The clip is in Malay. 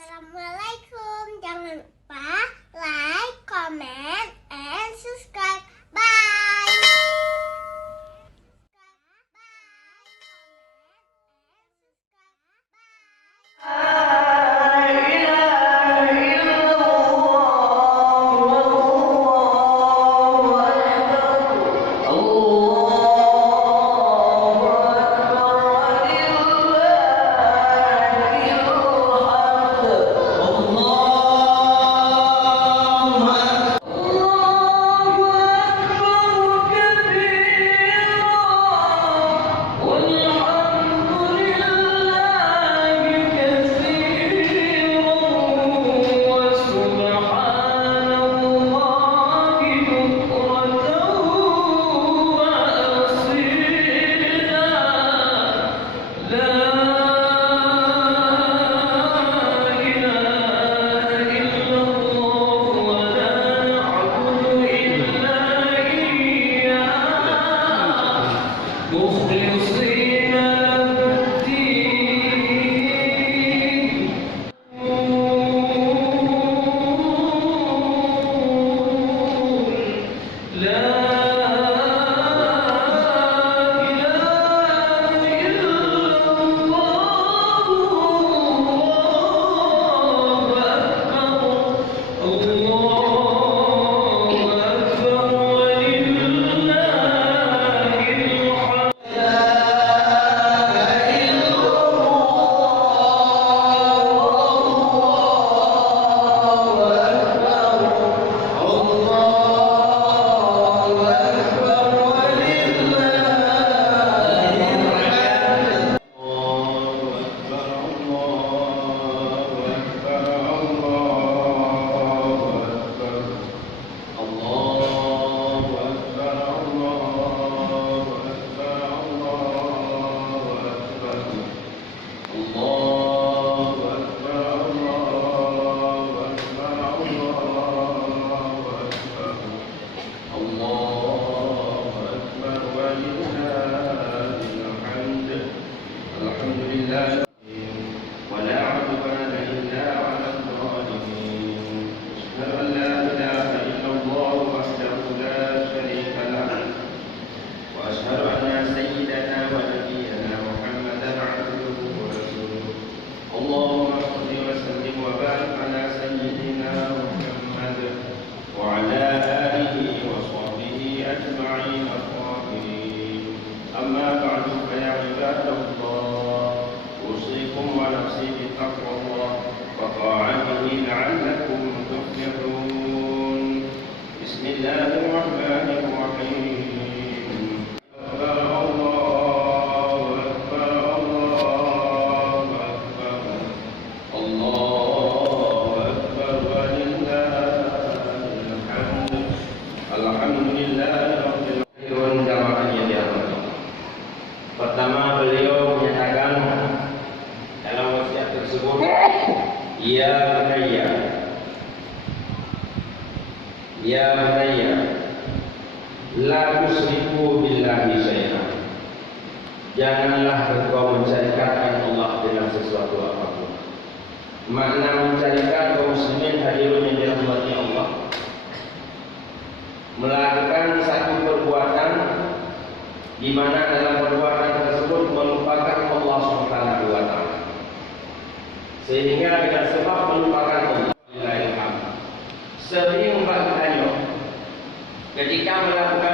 Assalamualaikum. Jangan lupa like, comment, and subscribe. Bye. Pertama, beliau menyatakan dalam wasiat tersebut, ya bunayya, la tusyriku billahi syai'an. Janganlah engkau mensyarikatkan Allah dengan sesuatu apapun. Makna mensyarikatkan kaum muslimin hadirin yang dirahmati Allah, melakukan satu perbuatan di mana dalam perbuatan tersebut melupakan Allah Subhanahu wa taala. Sehingga dengan sebab melupakan Allah, sering bertanya ketika melakukan